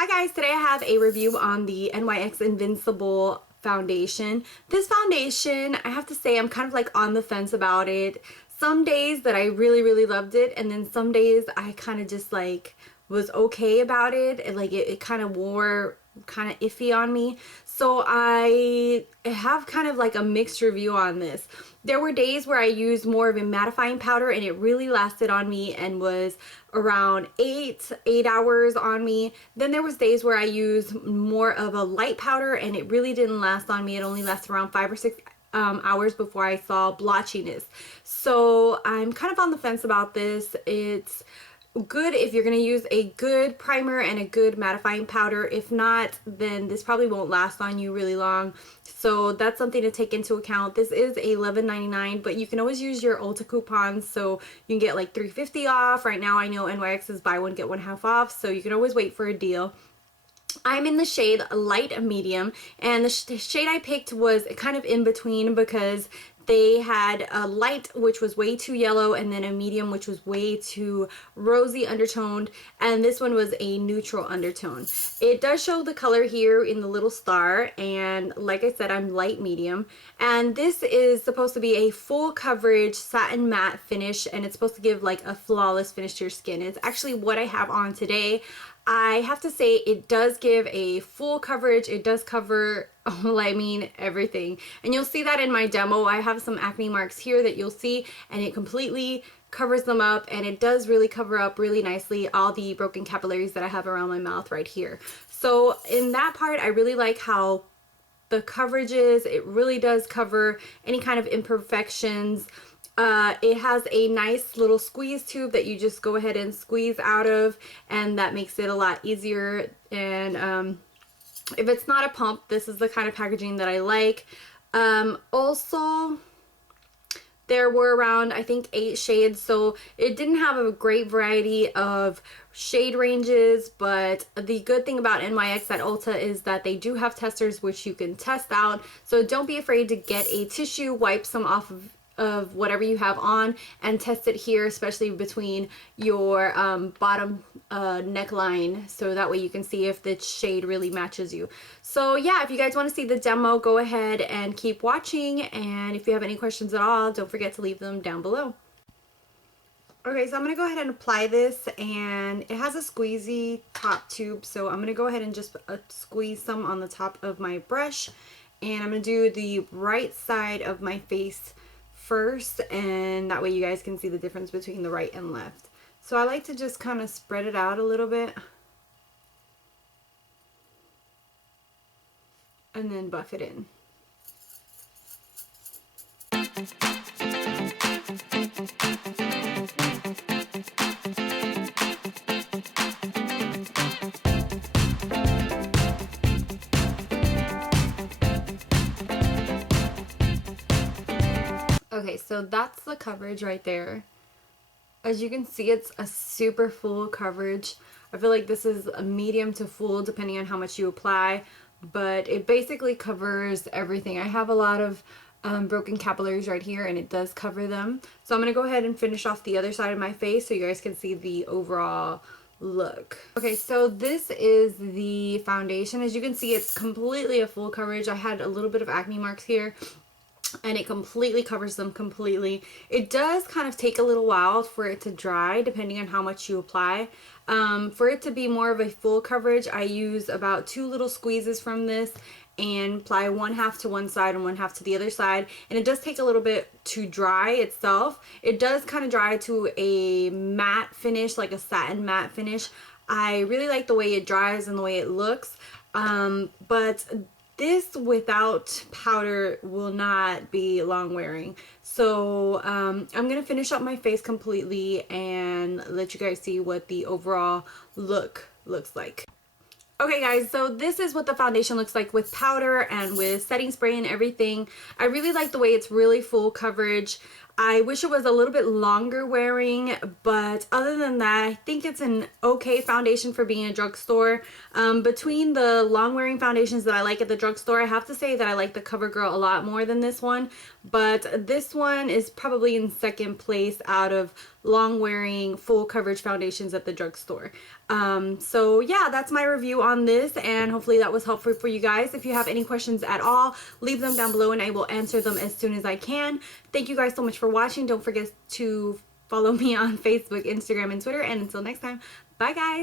Hi guys, today I have a review on the NYX Invincible foundation. This foundation, I have to say I'm kind of like on the fence about it. Some days that I really loved it, and then some days I kind of just like was okay about it, and like it kind of wore kind of iffy on me. So I have kind of like a mixed review on this. There were days where I used more of a mattifying powder and it really lasted on me and was around 8 hours on me. Then there was days where I used more of a light powder and it really didn't last on me. It only lasted around 5 or 6 hours before I saw blotchiness. So I'm kind of on the fence about this. It's good if you're going to use a good primer and a good mattifying powder. If not, then this probably won't last on you really long. So that's something to take into account. This is $11.99, but you can always use your Ulta coupons, so you can get like $3.50 off. Right now I know NYX is buy one get one half off, so you can always wait for a deal. I'm in the shade light medium, and the shade I picked was kind of in between because they had a light which was way too yellow and then a medium which was way too rosy undertoned, and this one was a neutral undertone. It does show the color here in the little star, and like I said, I'm light medium, and this is supposed to be a full coverage satin matte finish, and it's supposed to give like a flawless finish to your skin. It's actually what I have on today. I have to say it does give a full coverage. It does cover, I mean, everything. And you'll see that in my demo. I have some acne marks here that you'll see, and it completely covers them up, and it does really cover up really nicely all the broken capillaries that I have around my mouth right here. So in that part, I really like how the coverage is. It really does cover any kind of imperfections. It has a nice little squeeze tube that you just go ahead and squeeze out of, and that makes it a lot easier. And if it's not a pump, this is the kind of packaging that I like. Also, there were around, I think, 8 shades, so it didn't have a great variety of shade ranges, but the good thing about NYX at Ulta is that they do have testers which you can test out. So don't be afraid to get a tissue, wipe some off of whatever you have on, and test it here, especially between your bottom neckline, so that way you can see if the shade really matches you. So yeah, if you guys want to see the demo, go ahead and keep watching, and if you have any questions at all, don't forget to leave them down below. Okay, so I'm going to go ahead and apply this, and it has a squeezy top tube, so I'm going to go ahead and just squeeze some on the top of my brush, and I'm going to do the right side of my face first, and that way you guys can see the difference between the right and left. So I like to just kind of spread it out a little bit and then buff it in. Okay, so that's the coverage right there. As you can see, it's a super full coverage. I feel like this is a medium to full depending on how much you apply, but it basically covers everything. I have a lot of broken capillaries right here, and it does cover them. So I'm going to go ahead and finish off the other side of my face so you guys can see the overall look. Okay, so this is the foundation. As you can see, it's completely a full coverage. I had a little bit of acne marks here, and it completely covers them completely. It does kind of take a little while for it to dry depending on how much you apply. For it to be more of a full coverage, I use about 2 little squeezes from this and apply 1/2 to one side and 1/2 to the other side, and it does take a little bit to dry itself. It does kind of dry to a matte finish, like a satin matte finish. I really like the way it dries and the way it looks, but this without powder will not be long wearing. So I'm going to finish up my face completely and let you guys see what the overall look looks like. Okay guys, so this is what the foundation looks like with powder and with setting spray and everything. I really like the way it's really full coverage. I wish it was a little bit longer wearing, but other than that, I think it's an okay foundation for being a drugstore. Between the long wearing foundations that I like at the drugstore, I have to say that I like the CoverGirl a lot more than this one, but this one is probably in second place out of long wearing full coverage foundations at the drugstore. So yeah, that's my review on this, and hopefully that was helpful for you guys. If you have any questions at all, leave them down below and I will answer them as soon as I can. Thank you guys so much for watching. Don't forget to follow me on Facebook, Instagram, and Twitter, and until next time, bye guys.